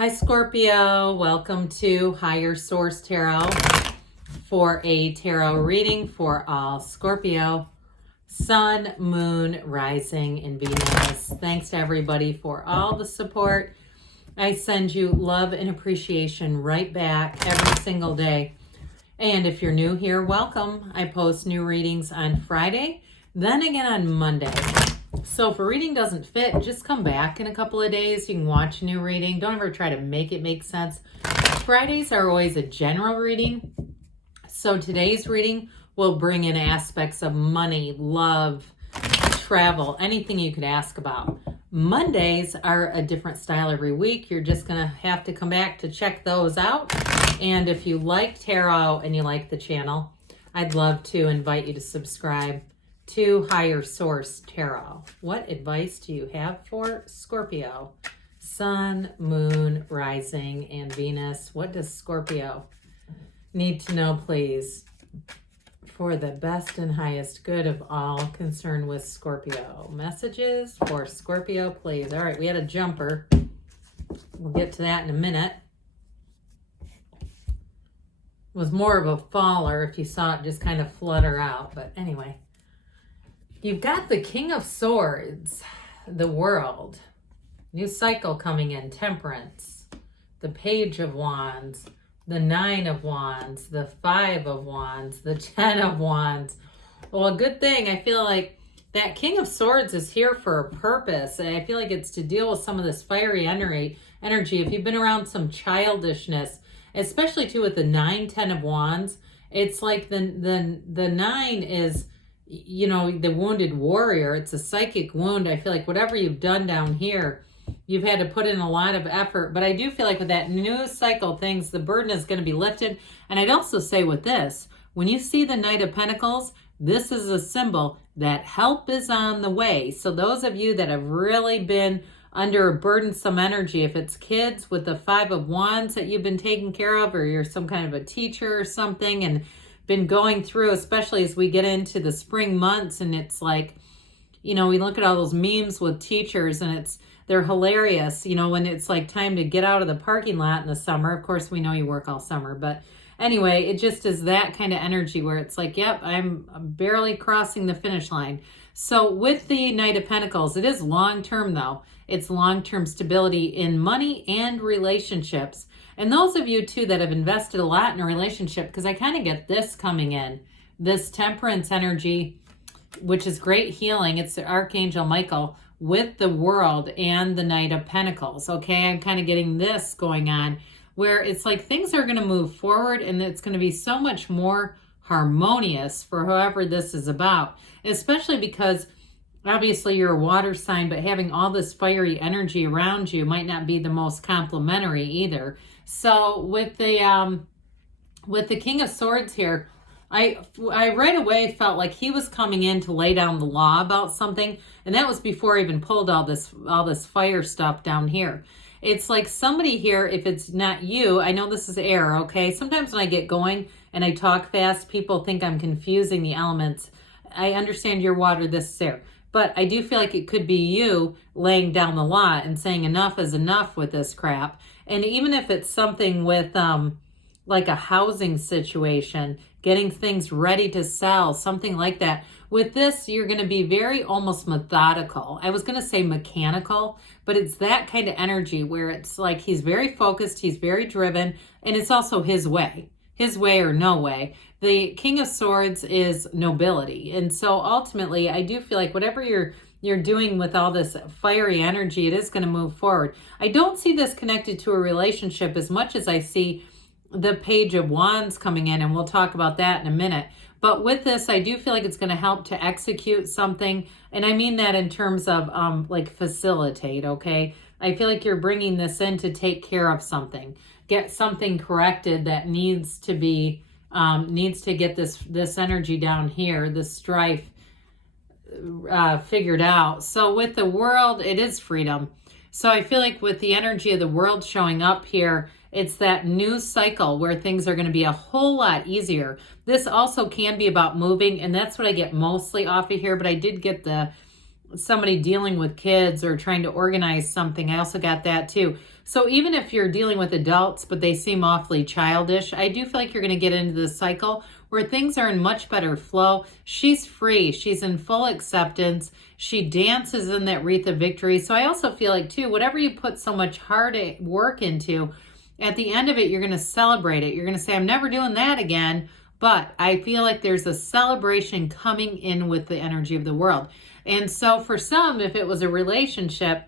Hi Scorpio, welcome to Higher Source Tarot for a tarot reading for all Scorpio, Sun, Moon, Rising, and Venus. Thanks to everybody for all the support. I send you love and appreciation right back every single day. And if you're new here, welcome. I post new readings on Friday, then again on Monday. So if a reading doesn't fit, just come back in a couple of days. You can watch a new reading. Don't ever try to make it make sense. Fridays are always a general reading. So today's reading will bring in aspects of money, love, travel, anything you could ask about. Mondays are a different style every week. You're just going to have to come back to check those out. And if you like tarot and you like the channel, I'd love to invite you to subscribe to Higher Source Tarot. What advice do you have for Scorpio? Sun, Moon, Rising, and Venus. What does Scorpio need to know, please, for the best and highest good of all concerned with Scorpio? Messages for Scorpio, please. All right, we had a jumper. We'll get to that in a minute. It was more of a faller if you saw it just kind of flutter out, but anyway. You've got the King of Swords, the World, new cycle coming in, Temperance, the Page of Wands, the Nine of Wands, the Five of Wands, the Ten of Wands. Well, a good thing, I feel like that King of Swords is here for a purpose. I feel like it's to deal with some of this fiery energy. If you've been around some childishness, especially too with the 9, 10 of Wands, it's like the 9 is, you know, the wounded warrior. It's a psychic wound. I feel like whatever you've done down here, you've had to put in a lot of effort. But I do feel like with that new cycle things, the burden is going to be lifted. And I'd also say with this, when you see the Knight of Pentacles, this is a symbol that help is on the way. So those of you that have really been under a burdensome energy, if it's kids with the Five of Wands that you've been taking care of, or you're some kind of a teacher or something and been going through, especially as we get into the spring months, and it's like, you know, we look at all those memes with teachers and they're hilarious, you know, when it's like time to get out of the parking lot in the summer. Of course, we know you work all summer, but anyway, it just is that kind of energy where it's like, yep, I'm barely crossing the finish line. So with the Knight of Pentacles, it is long-term though. It's long-term stability in money and relationships. And those of you, too, that have invested a lot in a relationship, because I kind of get this coming in, this Temperance energy, which is great healing. It's the Archangel Michael with the World and the Knight of Pentacles, okay? I'm kind of getting this going on where it's like things are going to move forward and it's going to be so much more harmonious for whoever this is about, especially because obviously you're a water sign, but having all this fiery energy around you might not be the most complimentary either. So with the King of Swords here, I right away felt like he was coming in to lay down the law about something, and that was before I even pulled all this fire stuff down here. It's like somebody here, if it's not you, I know this is air, okay? Sometimes when I get going and I talk fast, people think I'm confusing the elements. I understand you're water, this is air. But I do feel like it could be you laying down the law and saying enough is enough with this crap. And even if it's something with like a housing situation, getting things ready to sell, something like that. With this, you're going to be very almost methodical. I was going to say mechanical, but it's that kind of energy where it's like he's very focused, he's very driven, and it's also his way or no way. The King of Swords is nobility. And so ultimately, I do feel like whatever you're doing with all this fiery energy, it is going to move forward. I don't see this connected to a relationship as much as I see the Page of Wands coming in, and we'll talk about that in a minute. But with this, I do feel like it's going to help to execute something. And I mean that in terms of like facilitate, okay? I feel like you're bringing this in to take care of something, get something corrected that needs to get this energy down here, this strife figured out. So with the World, it is freedom. So I feel like with the energy of the World showing up here, it's that new cycle where things are going to be a whole lot easier. This also can be about moving, and that's what I get mostly off of here, but I did get the somebody dealing with kids or trying to organize something. I also got that too. So even if you're dealing with adults, but they seem awfully childish, I do feel like you're going to get into this cycle where things are in much better flow. She's free. She's in full acceptance. She dances in that wreath of victory. So I also feel like too, whatever you put so much hard work into, at the end of it, you're going to celebrate it. You're going to say, I'm never doing that again. But I feel like there's a celebration coming in with the energy of the world. And so for some, if it was a relationship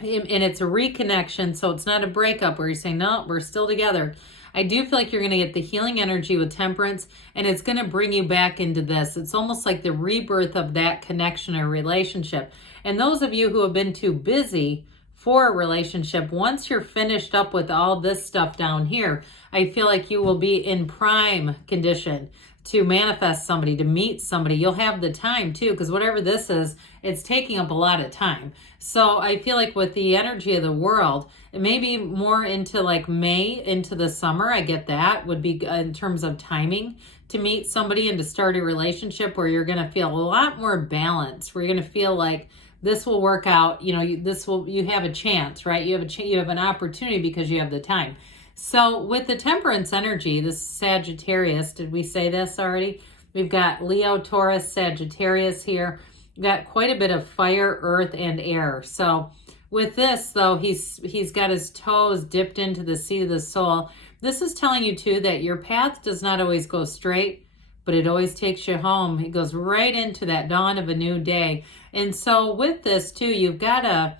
and it's a reconnection, so it's not a breakup where you're saying, no, we're still together. I do feel like you're going to get the healing energy with temperance, and it's going to bring you back into this. It's almost like the rebirth of that connection or relationship. And those of you who have been too busy for a relationship, once you're finished up with all this stuff down here, I feel like you will be in prime condition to manifest somebody, to meet somebody. You'll have the time too, because whatever this is, it's taking up a lot of time. So I feel like with the energy of the world, it may be more into like May into the summer. I get that would be in terms of timing to meet somebody and to start a relationship where you're going to feel a lot more balanced, where you're going to feel like this will work out. You know, you have a chance, right? You have an opportunity because you have the time. So with the temperance energy, this Sagittarius, did we say this already? We've got Leo, Taurus, Sagittarius here. We've got quite a bit of fire, earth, and air. So with this, though, he's got his toes dipped into the seat of the soul. This is telling you, too, that your path does not always go straight, but it always takes you home. It goes right into that dawn of a new day. And so with this, too, you've got a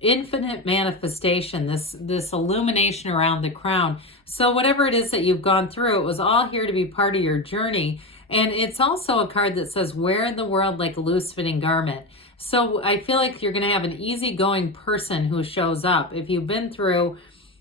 infinite manifestation, this illumination around the crown. So whatever it is that you've gone through, it was all here to be part of your journey. And it's also a card that says, wear in the world like a loose-fitting garment. So I feel like you're going to have an easygoing person who shows up. If you've been through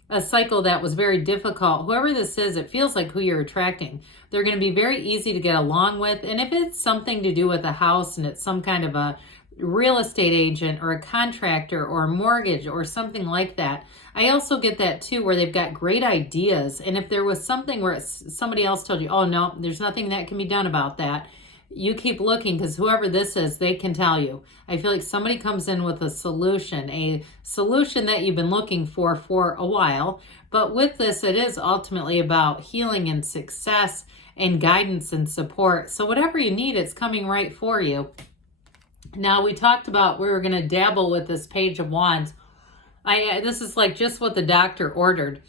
a cycle that was very difficult, whoever this is, it feels like who you're attracting. They're going to be very easy to get along with. And if it's something to do with a house and it's some kind of a real estate agent or a contractor or a mortgage or something like that, I also get that too, where they've got great ideas. And if there was something where somebody else told you, oh no, there's nothing that can be done about that, you keep looking, because whoever this is, they can tell you. I feel like somebody comes in with a solution that you've been looking for a while. But with this, it is ultimately about healing and success and guidance and support. So whatever you need, it's coming right for you. Now, we talked about we were going to dabble with this Page of Wands. This is like just what the doctor ordered.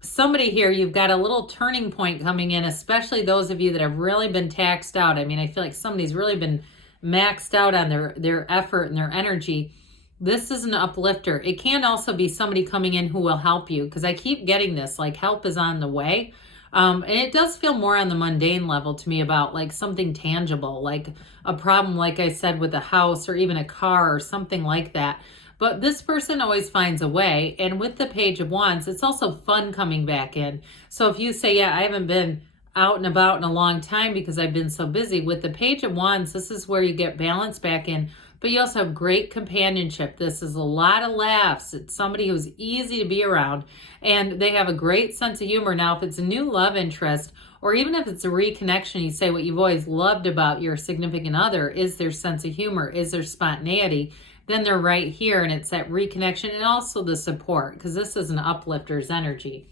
Somebody here, you've got a little turning point coming in, especially those of you that have really been taxed out. I mean, I feel like somebody's really been maxed out on their effort and their energy. This is an uplifter. It can also be somebody coming in who will help you, because I keep getting this, like help is on the way. And it does feel more on the mundane level to me about like something tangible, like a problem, like I said, with a house or even a car or something like that. But this person always finds a way. And with the Page of Wands, it's also fun coming back in. So if you say, yeah, I haven't been out and about in a long time because I've been so busy, with the Page of Wands, this is where you get balance back in. But you also have great companionship. This is a lot of laughs. It's somebody who's easy to be around. And they have a great sense of humor. Now, if it's a new love interest, or even if it's a reconnection, you say what you've always loved about your significant other is their sense of humor, is their spontaneity, then they're right here. And it's that reconnection and also the support, because this is an uplifter's energy.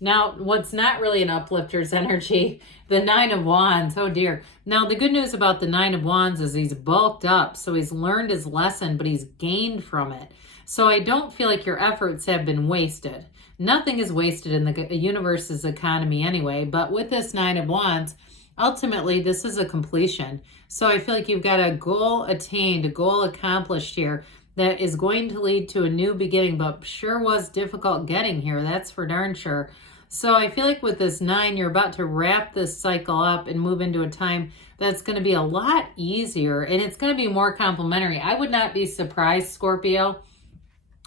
Now, what's not really an uplifter's energy, the Nine of Wands. Oh dear. Now, the good news about the Nine of Wands is he's bulked up. So he's learned his lesson, but he's gained from it. So I don't feel like your efforts have been wasted. Nothing is wasted in the universe's economy anyway. But with this Nine of Wands, ultimately, this is a completion. So I feel like you've got a goal attained, a goal accomplished here that is going to lead to a new beginning, but sure was difficult getting here. That's for darn sure. So I feel like with this 9, you're about to wrap this cycle up and move into a time that's going to be a lot easier, and it's going to be more complimentary. I would not be surprised, Scorpio,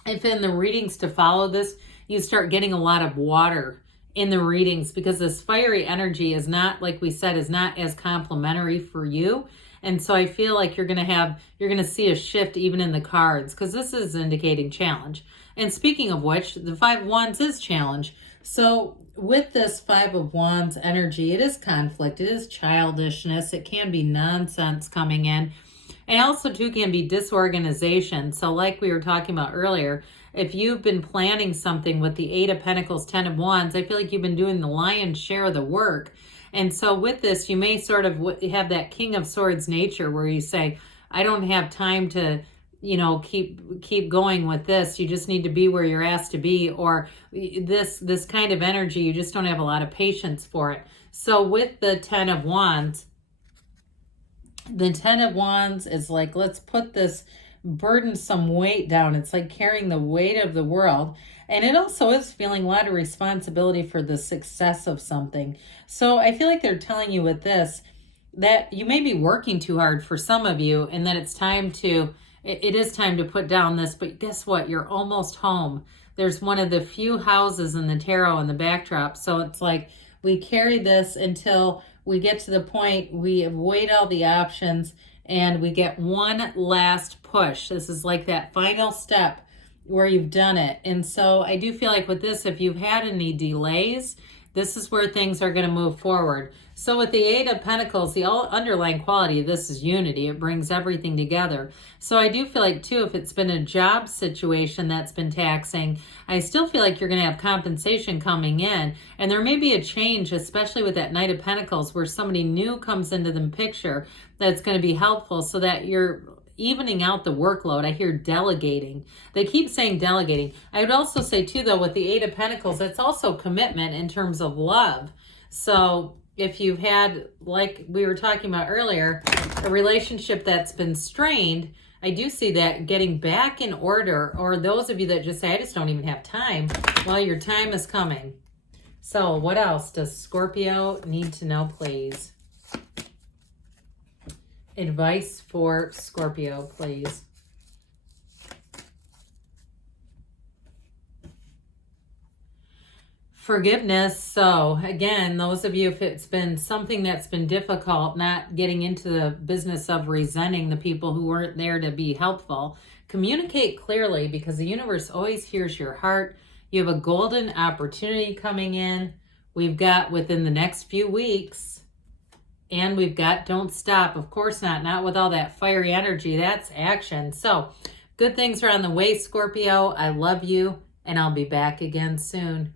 if in the readings to follow this, you start getting a lot of water in the readings, because this fiery energy is not, like we said, is not as complimentary for you. And so I feel like you're going to see a shift even in the cards, because this is indicating challenge. And speaking of which, the Five of Wands is challenge. So with this Five of Wands energy, it is conflict, it is childishness, it can be nonsense coming in. And also too can be disorganization. So like we were talking about earlier, if you've been planning something with the Eight of Pentacles, Ten of Wands, I feel like you've been doing the lion's share of the work. And so with this, you may sort of have that King of Swords nature where you say, I don't have time to, keep going with this. You just need to be where you're asked to be, or this kind of energy, you just don't have a lot of patience for it. So with the Ten of Wands, the Ten of Wands is like, let's put this burdensome weight down. It's like carrying the weight of the world. And it also is feeling a lot of responsibility for the success of something. So I feel like they're telling you with this that you may be working too hard for some of you, and that it's time to, it is time to put down this, but guess what? You're almost home. There's one of the few houses in the tarot in the backdrop. So it's like we carry this until we get to the point, we avoid all the options, and we get one last push. This is like that final step where you've done it. And so I do feel like with this, if you've had any delays, this is where things are going to move forward. So with the Eight of Pentacles, the underlying quality of this is unity. It brings everything together. So I do feel like, too, if it's been a job situation that's been taxing, I still feel like you're going to have compensation coming in. And there may be a change, especially with that Knight of Pentacles, where somebody new comes into the picture that's going to be helpful so that you're evening out the workload. I hear delegating. They keep saying delegating. I would also say too, though, with the Eight of Pentacles, it's also commitment in terms of love. So if you've had, like we were talking about earlier, a relationship that's been strained, I do see that getting back in order. Or those of you that just say, I just don't even have time. Well, your time is coming. So what else does Scorpio need to know, please? Advice for Scorpio, please. Forgiveness. So again, those of you, if it's been something that's been difficult, not getting into the business of resenting the people who weren't there to be helpful, communicate clearly, because the universe always hears your heart. You have a golden opportunity coming in. We've got within the next few weeks. And we've got don't stop. Of course not with all that fiery energy. That's action. So good things are on the way, Scorpio. I love you, and I'll be back again soon.